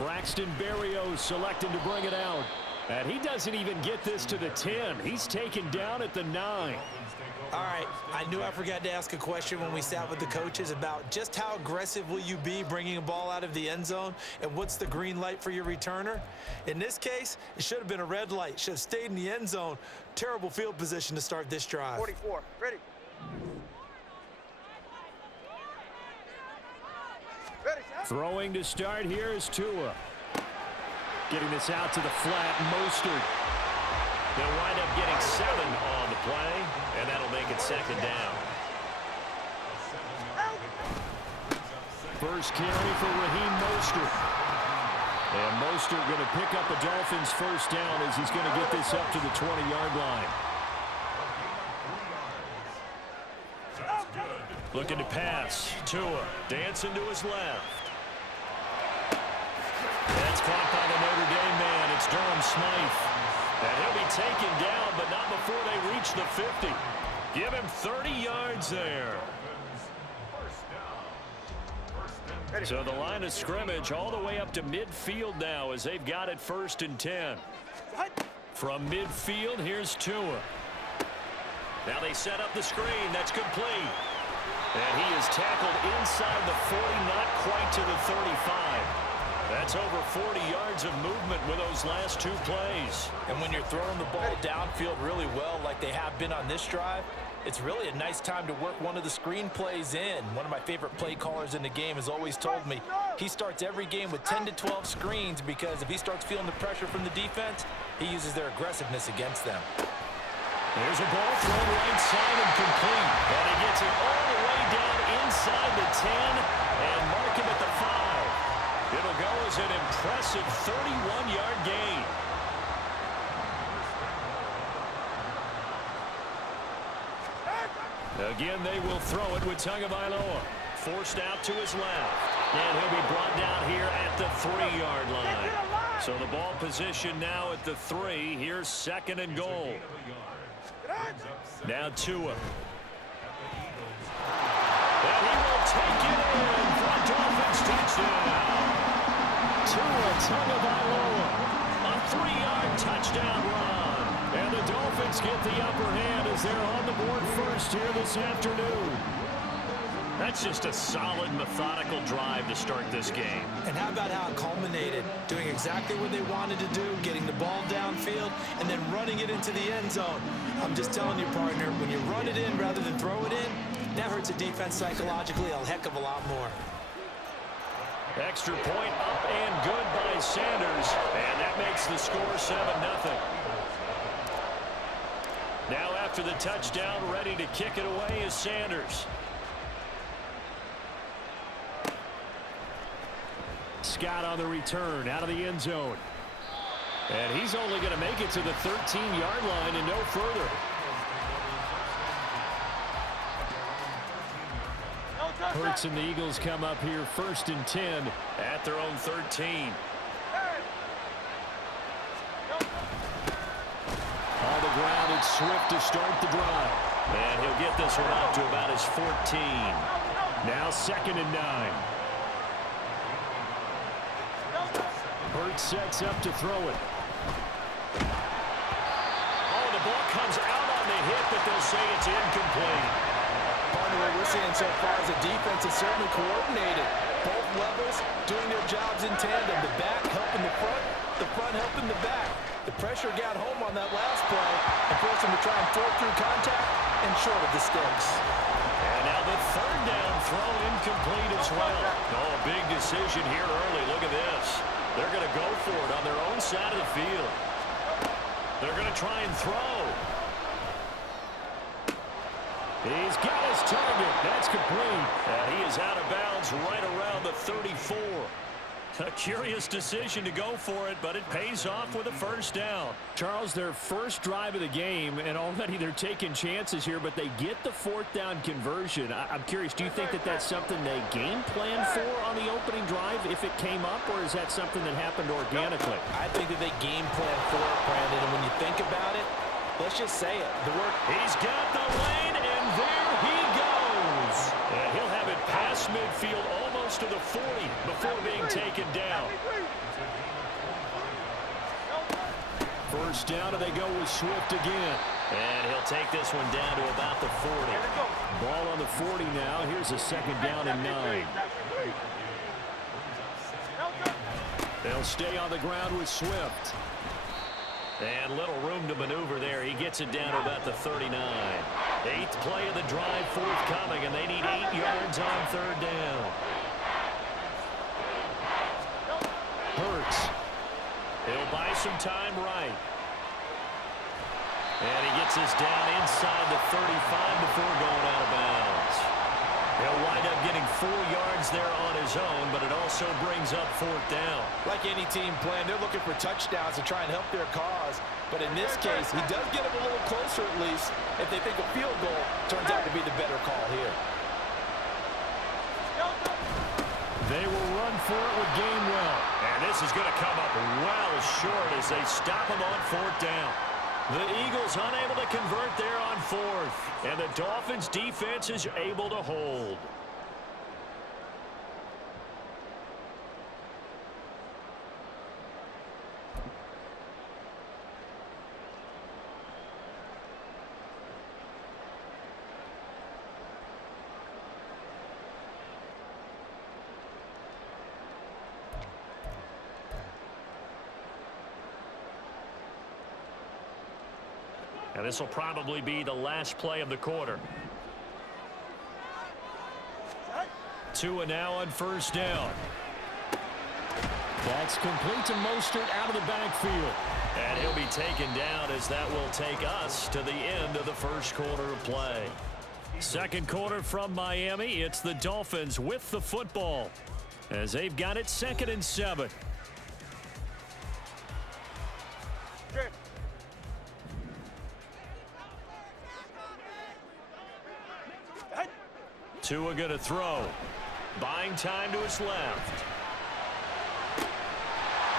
Braxton Berrios selecting to bring it out. And he doesn't even get this to the 10. He's taken down at the 9. All right, I knew I forgot to ask a question when we sat with the coaches about just how aggressive will you be bringing a ball out of the end zone, and what's the green light for your returner? In this case, it should have been a red light. Should have stayed in the end zone. Terrible field position to start this drive. 44, ready. Ready, set. Throwing to start here is Tua. Getting this out to the flat, Mostert. They'll wind up getting 7 on the play, and that'll make it second down. First carry for Raheem Mostert. And Mostert going to pick up the Dolphins' first down as he's going to get this up to the 20-yard line. Looking to pass. Tua dancing to his left. That's caught by the Notre Dame man. It's Durham Smythe. And he'll be taken down, but not before they reach the 50. Give him 30 yards there. So the line of scrimmage all the way up to midfield now as they've got it 1st and 10. From midfield, here's Tua. Now they set up the screen. That's complete. And he is tackled inside the 40, not quite to the 35. That's over 40 yards of movement with those last 2 plays. And when you're throwing the ball downfield really well like they have been on this drive, it's really a nice time to work one of the screen plays in. One of my favorite play callers in the game has always told me he starts every game with 10 to 12 screens because if he starts feeling the pressure from the defense, he uses their aggressiveness against them. There's a ball thrown right side and complete. And he gets it all the way down inside the 10 and mark him at the 5. It'll go as an impressive 31-yard gain. Again, they will throw it with Tagovailoa. Forced out to his left. And he'll be brought down here at the 3-yard line. So the ball position now at the 3. Here's 2nd and goal. Now Tua. And he will take it in for a Dolphins touchdown. Tua Tagovailoa, a 3-yard touchdown run. And the Dolphins get the upper hand as they're on the board first here this afternoon. That's just a solid, methodical drive to start this game. And how about how it culminated? Doing exactly what they wanted to do, getting the ball downfield, and then running it into the end zone. I'm just telling you, partner, when you run it in rather than throw it in, that hurts a defense psychologically a heck of a lot more. Extra point up and good by Sanders, and that makes the score 7-0. Now after the touchdown, ready to kick it away is Sanders. Scott on the return out of the end zone. And he's only going to make it to the 13-yard line and no further. Hurts and the Eagles come up here 1st and 10 at their own 13. On the ground, it's Swift to start the drive. And he'll get this one out to about his 14. Now 2nd and 9. Hurts sets up to throw it. Oh, the ball comes out on the hit, but they'll say it's incomplete. Part of what we're seeing so far is the defense is certainly coordinated. Both levels doing their jobs in tandem. The back helping the front helping the back. The pressure got home on that last play and forced him to try and throw through contact and short of the sticks. And now the 3rd down throw incomplete as well. Oh, a big decision here early. Look at this. They're going to go for it on their own side of the field. They're going to try and throw. He's got his target. That's complete. And he is out of bounds right around the 34. A curious decision to go for it, but it pays off with a 1st down. Charles, their first drive of the game, and already they're taking chances here, but they get the 4th down conversion. I'm curious, do you think that that's something they game plan for on the opening drive if it came up, or is that something that happened organically? I think that they game plan for it, Brandon, and when you think about it, let's just say it. He's got the lane, and there he goes. And he'll have it past midfield almost to the 40 before being taken down. first down, and they go with Swift again. And he'll take this one down to about the 40. Ball on the 40 now. Here's a second down and 9. They'll stay on the ground with Swift. And little room to maneuver there. He gets it down to about the 39. 8th play of the drive forthcoming, and they need 8 yards on third down. Hurts. He'll buy some time right. And he gets us down inside the 35 before going out of bounds. He'll wind up getting 4 yards there on his own, but it also brings up 4th down. Like any team plan, they're looking for touchdowns to try and help their cause. But in this case, he does get them a little closer at least. If they think a field goal turns out to be the better call here. They will run for it with Gainwell. And this is going to come up well short as they stop him on 4th down. The Eagles unable to convert there on 4th. And the Dolphins defense is able to hold. And this will probably be the last play of the quarter. Tua now on first down. That's complete to Mostert out of the backfield. And he'll be taken down as that will take us to the end of the first quarter of play. Second quarter from Miami. It's the Dolphins with the football as they've got it 2nd and 7. Tua going to throw. Buying time to his left.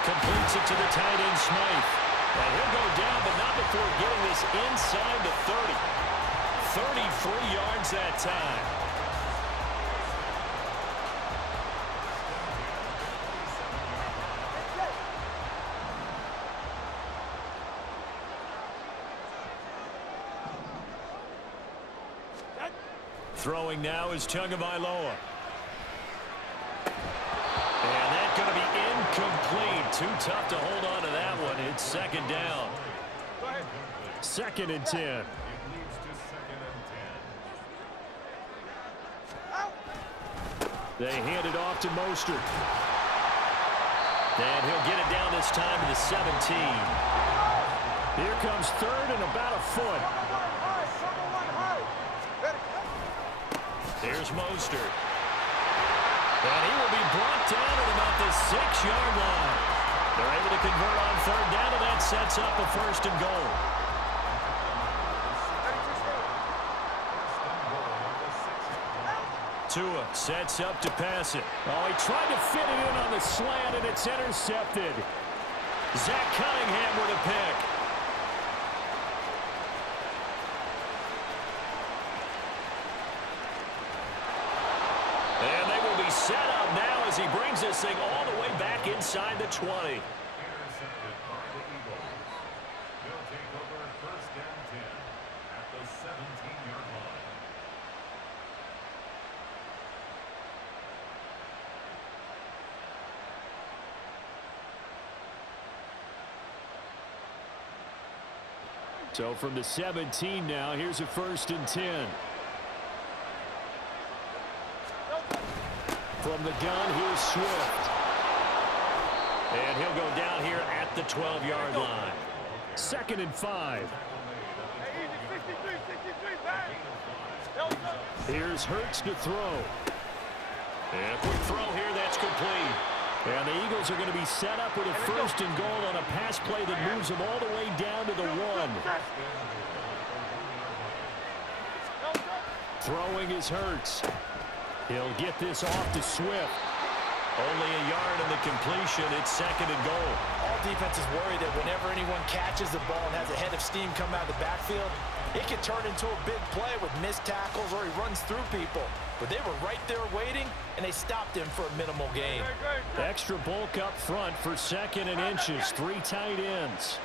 Completes it to the tight end, Smythe. And he'll go down, but not before getting this inside the 30. 33 yards that time. Throwing now is Tagovailoa. And that's going to be incomplete. Too tough to hold on to that one. It's 2nd down. 2nd and 10. They hand it off to Mostert. And he'll get it down this time to the 17. Here comes 3rd and about a foot. Here's Mostert. And he will be brought down at about the 6-yard line. They're able to convert on 3rd down, and that sets up a 1st and goal. Tua sets up to pass it. Oh, he tried to fit it in on the slant, and it's intercepted. Zach Cunningham with a pick. And they will be set up now as he brings this thing all the way back inside the 20. Intercepted by the Eagles. They'll take over 1st and 10 at the 17-yard line. So from the 17 now, here's a 1st and 10. From the gun, here's Swift. And he'll go down here at the 12-yard line. 2nd and 5. Here's Hurts to throw. And a quick throw here, that's complete. And the Eagles are going to be set up with a 1st and goal on a pass play that moves them all the way down to the 1. Throwing is Hurts. He'll get this off to Swift. Only a yard in the completion. It's 2nd and goal. All defenses worry that whenever anyone catches the ball and has a head of steam come out of the backfield, it can turn into a big play with missed tackles or he runs through people. But they were right there waiting, and they stopped him for a minimal gain. Extra bulk up front for 2nd and inches. 3 tight ends.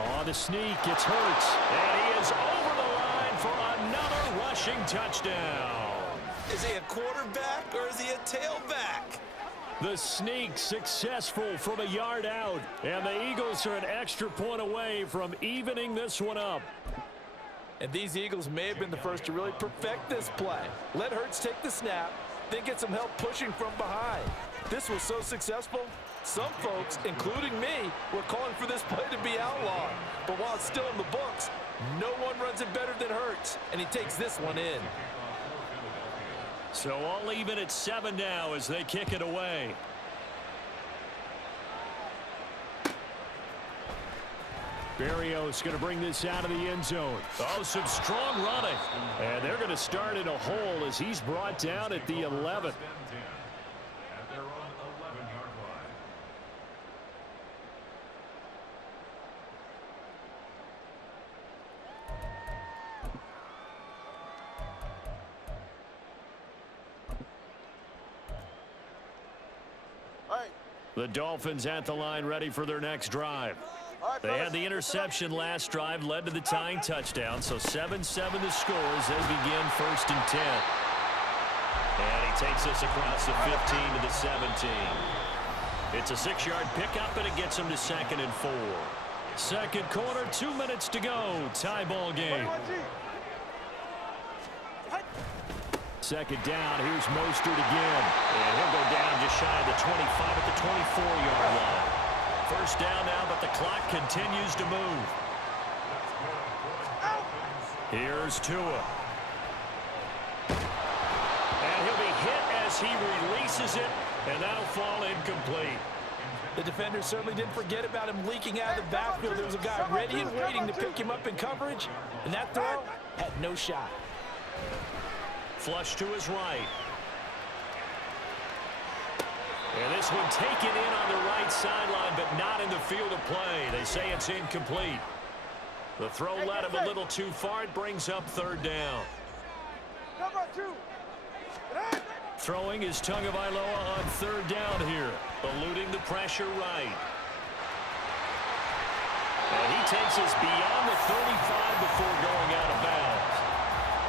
On the sneak, it's Hurts. And he is over the line for another rushing touchdown. Is he a quarterback or is he a tailback? The sneak successful from a yard out. And the Eagles are an extra point away from evening this one up. And these Eagles may have been the first to really perfect this play. Let Hurts take the snap, then get some help pushing from behind. This was so successful, some folks, including me, were calling for this play to be outlawed. But while it's still in the books, no one runs it better than Hurts, and he takes this one in. So all even at 7 now as they kick it away. Berrios going to bring this out of the end zone. Oh, some strong running. And they're going to start in a hole as he's brought down at the 11th. At their own 11-yard line. All right. The Dolphins at the line ready for their next drive. All right, They had the interception last drive, led to the tying touchdown. So 7-7 the score as they begin 1st and 10. And he takes us across the 15 to the 17. It's a 6-yard pickup, and it gets him to 2nd and 4. Second quarter, 2 minutes to go. Tie ball game. Second down, here's Mostert again. And he'll go down just shy of the 25 at the 24-yard line. First down now, but the clock continues to move. Here's Tua. And he'll be hit as he releases it, and that'll fall incomplete. The defender certainly didn't forget about him leaking out of the backfield. There was a guy ready and waiting to pick him up in coverage, and that throw had no shot. Flush to his right. And this one taken in on the right sideline, but not in the field of play. They say it's incomplete. The throw led him a little too far. It brings up 3rd down. Throwing is Tagovailoa on 3rd down here. Eluding the pressure right. And he takes us beyond the 35 before going out of bounds.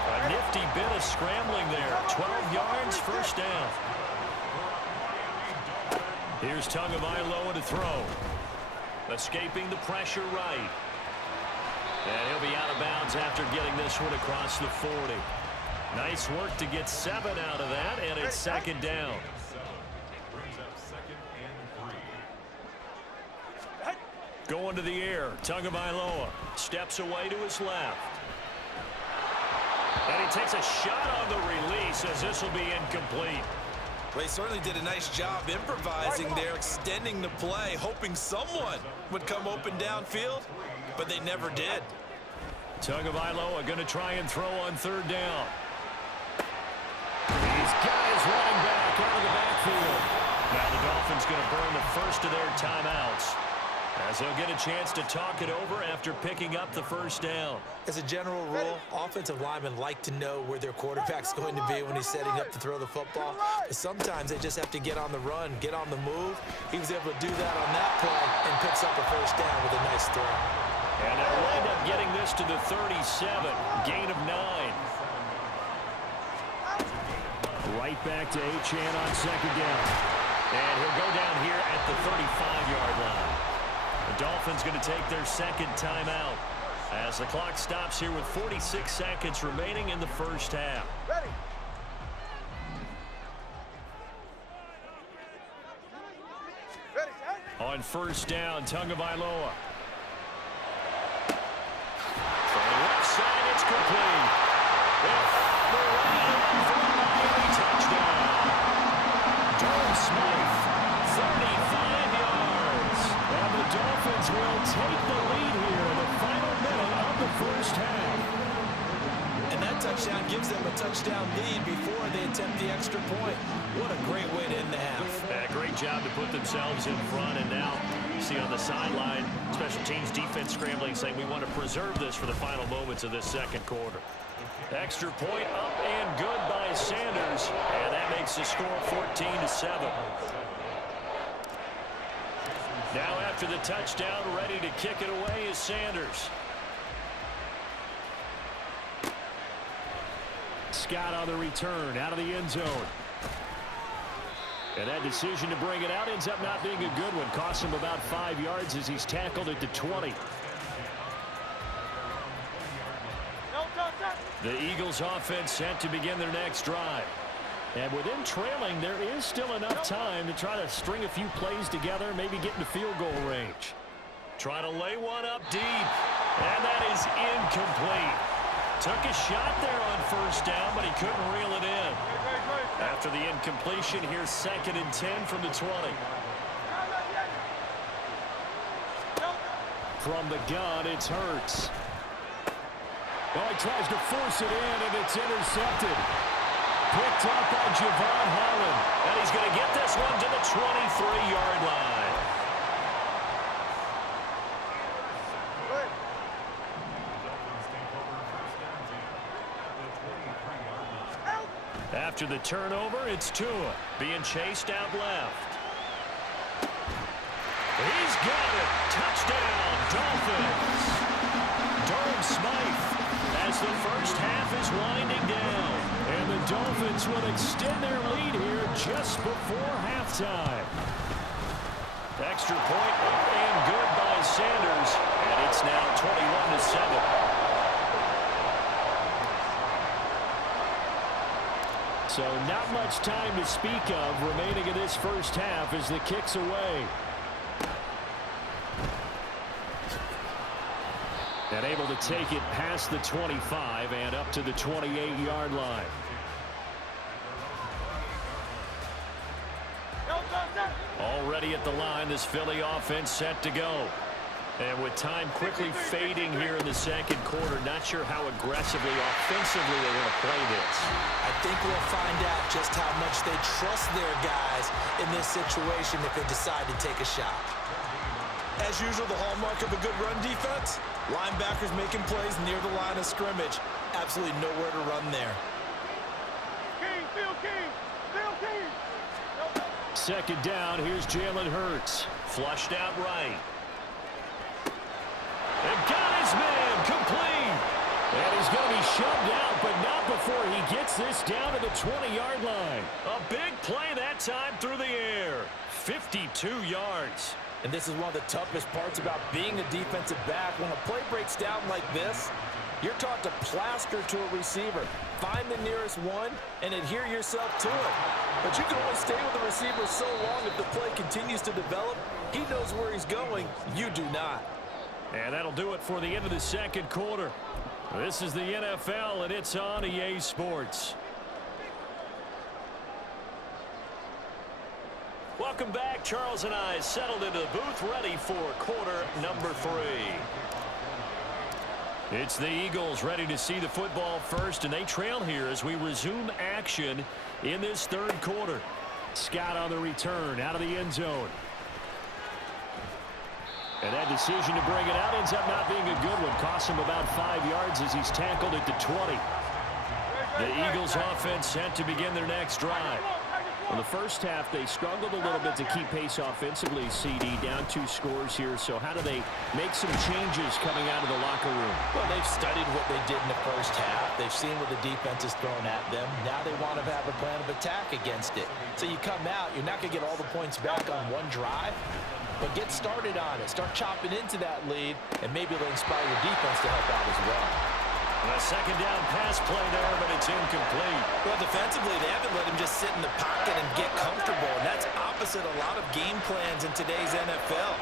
A nifty bit of scrambling there. 12 yards, 1st down. Here's Tagovailoa to throw. Escaping the pressure right. And he'll be out of bounds after getting this one across the 40. Nice work to get 7 out of that, and it's 2nd down. Brings up 2nd and 3. Going to the air, Tagovailoa steps away to his left. And he takes a shot on the release as this will be incomplete. Well, he certainly did a nice job improvising there, extending the play, hoping someone would come open downfield, but they never did. Tagovailoa going to try and throw on 3rd down. These guys running back out of the backfield. Now the Dolphins going to burn the first of their timeouts as they'll get a chance to talk it over after picking up the 1st down. As a general rule, offensive linemen like to know where their quarterback's going to be when he's setting up to throw the football. But sometimes they just have to get on the run, get on the move. He was able to do that on that play and picks up a 1st down with a nice throw. And they'll wind up getting this to the 37, gain of 9. Right back to Achane on 2nd down. And he'll go down here at the 35-yard line. The Dolphins going to take their 2nd timeout as the clock stops here with 46 seconds remaining in the 1st half. Ready. Ready. On 1st down, Tagovailoa. From the left side, it's complete. The run for the Miami touchdown. Durham Smith, 35 yards. And the Dolphins will take the lead here in the final minute of the 1st half. And that touchdown gives them a touchdown lead before they attempt the extra point. What a great way to end the half. Great job to put themselves in front, and now you see on the sideline, special teams defense scrambling, saying we want to preserve this for the final moments of this 2nd quarter. Extra point up and good by Sanders, and that makes the score 14-7. Now after the touchdown, ready to kick it away is Sanders. Scott on the return, out of the end zone. And that decision to bring it out ends up not being a good one. Costs him about 5 yards as he's tackled at the 20. The Eagles offense set to begin their next drive. And with them trailing, there is still enough time to try to string a few plays together, maybe get into field goal range. Trying to lay one up deep. And that is incomplete. Took a shot there on first down, but he couldn't reel it in. After the incompletion, here's 2nd and 10 from the 20. From the gun, it's Hurts. Oh, he tries to force it in, and it's intercepted. Picked up by Javon Holland. And he's going to get this one to the 23-yard line. After the turnover, it's Tua being chased out left. He's got it. Touchdown, Dolphins. Durham Smythe as the first half is winding down. And the Dolphins will extend their lead here just before halftime. Extra point up and good by Sanders. And it's now 21-7. So not much time to speak of remaining in this first half as the kick's away. And able to take it past the 25 and up to the 28-yard line. Already at the line, this Philly offense set to go. And with time quickly fading here in the second quarter, not sure how aggressively, offensively they want to play this. I think we'll find out just how much they trust their guys in this situation if they decide to take a shot. As usual, the hallmark of a good run defense, linebackers making plays near the line of scrimmage. Absolutely nowhere to run there. Second down, here's Jalen Hurts. Flushed out right. And got his man complete. And he's going to be shoved out, but not before he gets this down to the 20-yard line. A big play that time through the air. 52 yards. And this is one of the toughest parts about being a defensive back. When a play breaks down like this, you're taught to plaster to a receiver. Find the nearest one and adhere yourself to it. But you can only stay with the receiver so long if the play continues to develop. He knows where he's going. You do not. And that'll do it for the end of the second quarter. This is the NFL, and it's on EA Sports. Welcome back. Charles and I settled into the booth, ready for quarter number 3. It's the Eagles ready to see the football first, and they trail here as we resume action in this third quarter. Scott on the return, out of the end zone. And that decision to bring it out ends up not being a good one. Costs him about 5 yards as he's tackled at the 20. The Eagles offense set to begin their next drive. In the first half, they struggled a little bit to keep pace offensively, CD, down 2 scores here. So how do they make some changes coming out of the locker room? Well, they've studied what they did in the first half. They've seen what the defense is throwing at them. Now they want to have a plan of attack against it. So you come out, you're not going to get all the points back on one drive, but get started on it. Start chopping into that lead, and maybe it'll inspire your defense to help out as well. A second down pass play there, but it's incomplete. Well, defensively, they haven't let him just sit in the pocket and get comfortable, and that's opposite a lot of game plans in today's NFL.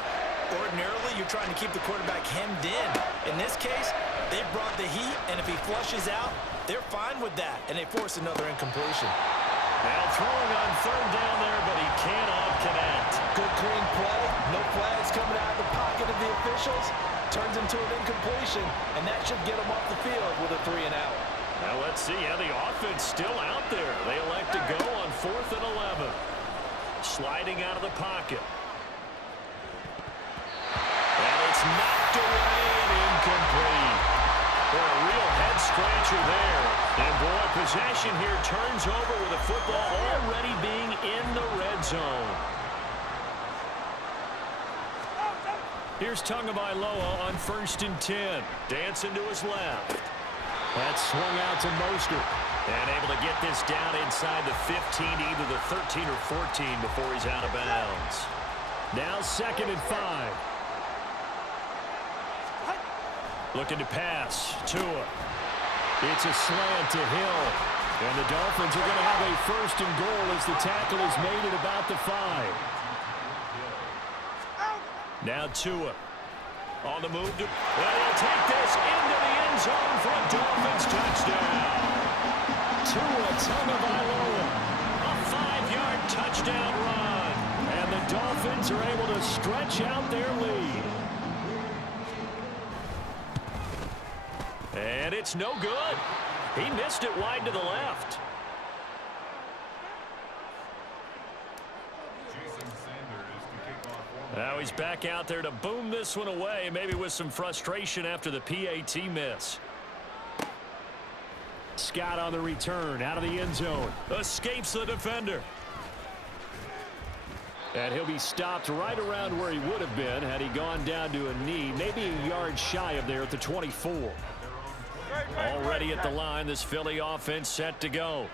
Ordinarily, you're trying to keep the quarterback hemmed in. In this case, they brought the heat, and if he flushes out, they're fine with that, and they force another incompletion. Now throwing on third down there, but he cannot connect. Good clean play. No flags coming out of the pocket of the officials. Turns into an incompletion, and that should get them off the field with a 3-and-out. Now let's see how the offense still out there. They elect to go on 4th and 11. Sliding out of the pocket. And it's knocked away and incomplete. For a real head-scratcher there. And boy, possession here turns over with the football already being in the red zone. Here's Tagovailoa on 1st and 10. Dancing to his left. That's swung out to Mostert. And able to get this down inside the 15, either the 13 or 14 before he's out of bounds. Now 2nd and 5. Looking to pass. Tua. It's a slant to Hill. And the Dolphins are going to have a 1st and goal as the tackle is made at about the 5. Now Tua. On the move to... Well, he'll take this into the end zone for a Dolphins touchdown. Tua Tagovailoa. A 5-yard touchdown run. And the Dolphins are able to stretch out their lead. And it's no good. He missed it wide to the left. Now he's back out there to boom this one away, maybe with some frustration after the PAT miss. Scott on the return, out of the end zone. Escapes the defender. And he'll be stopped right around where he would have been had he gone down to a knee, maybe a yard shy of there at the 24. Already at the line, this Philly offense set to go.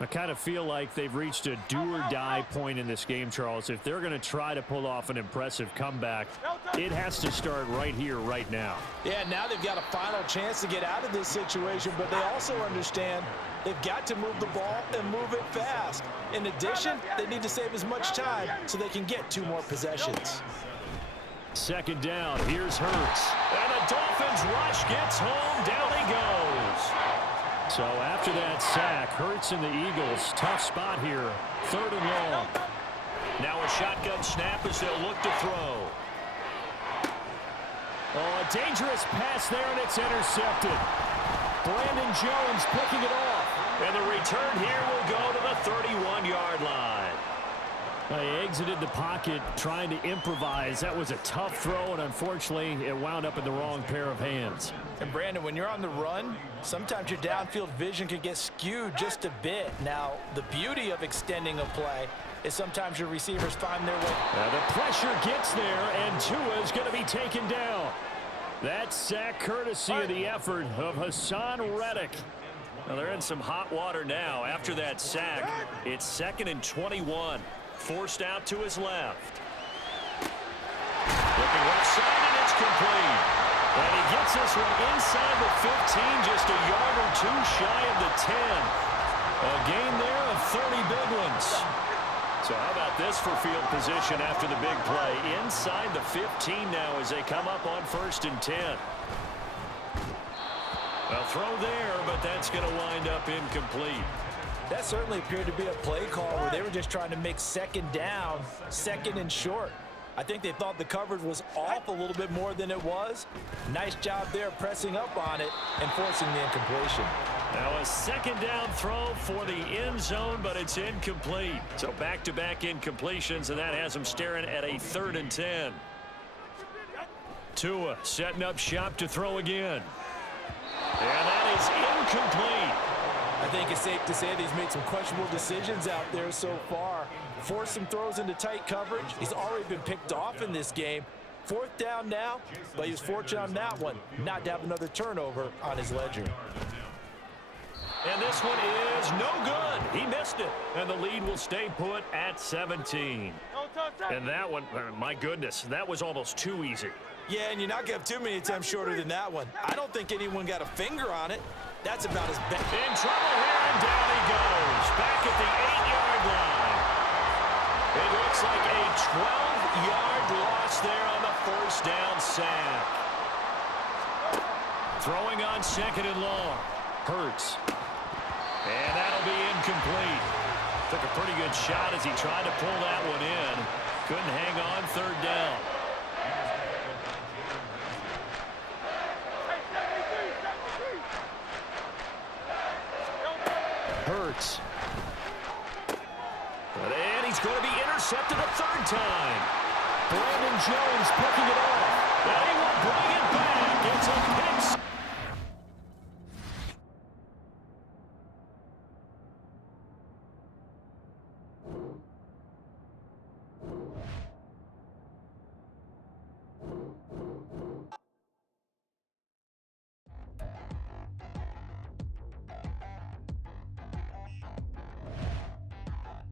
I kind of feel like they've reached a do-or-die point in this game, Charles. If they're going to try to pull off an impressive comeback, it has to start right here, right now. Yeah, now they've got a final chance to get out of this situation, but they also understand they've got to move the ball and move it fast. In addition, they need to save as much time so they can get 2 more possessions. 2nd down, here's Hurts. And the Dolphins rush gets home, down he goes. So after that sack, Hurts and the Eagles, tough spot here, 3rd and long. Now a shotgun snap as they'll look to throw. Oh, a dangerous pass there, and it's intercepted. Brandon Jones picking it off. And the return here will go to the 31-yard line. They exited the pocket trying to improvise. That was a tough throw, and unfortunately, it wound up in the wrong pair of hands. And Brandon, when you're on the run, sometimes your downfield vision can get skewed just a bit. Now, the beauty of extending a play is sometimes your receivers find their way. Now the pressure gets there, and Tua is going to be taken down. That sack courtesy of the effort of Hassan Reddick. Now they're in some hot water now. After that sack, it's 2nd and 21. Forced out to his left. Looking left side, and it's complete. And he gets this one inside the 15, just a yard or 2 shy of the 10. A gain there of 30 big ones. So how about this for field position after the big play? Inside the 15 now as they come up on 1st and 10. Well, throw there, but that's going to wind up incomplete. That certainly appeared to be a play call where they were just trying to make 2nd down, 2nd and short. I think they thought the coverage was off a little bit more than it was. Nice job there pressing up on it and forcing the incompletion. Now a 2nd down throw for the end zone, but it's incomplete. So back-to-back incompletions, and that has them staring at a 3rd and 10. Tua setting up shop to throw again. And that is incomplete. I think it's safe to say that he's made some questionable decisions out there so far. Forced some throws into tight coverage. He's already been picked off in this game. 4th down now, but he was fortunate on that one not to have another turnover on his ledger. And this one is no good. He missed it. And the lead will stay put at 17. And that one, my goodness, that was almost too easy. Yeah, and you're not going to have too many attempts shorter than that one. I don't think anyone got a finger on it. That's about as bad. In trouble here, and down he goes. Back at the 8-yard line. It looks like a 12-yard loss there on the 1st down sack. Throwing on 2nd and long. Hurts. And that'll be incomplete. Took a pretty good shot as he tried to pull that one in. Couldn't hang on 3rd down. Hurts. And he's going to be intercepted a 3rd time. Brandon Jones picking it off. And he will bring it back. It's a pick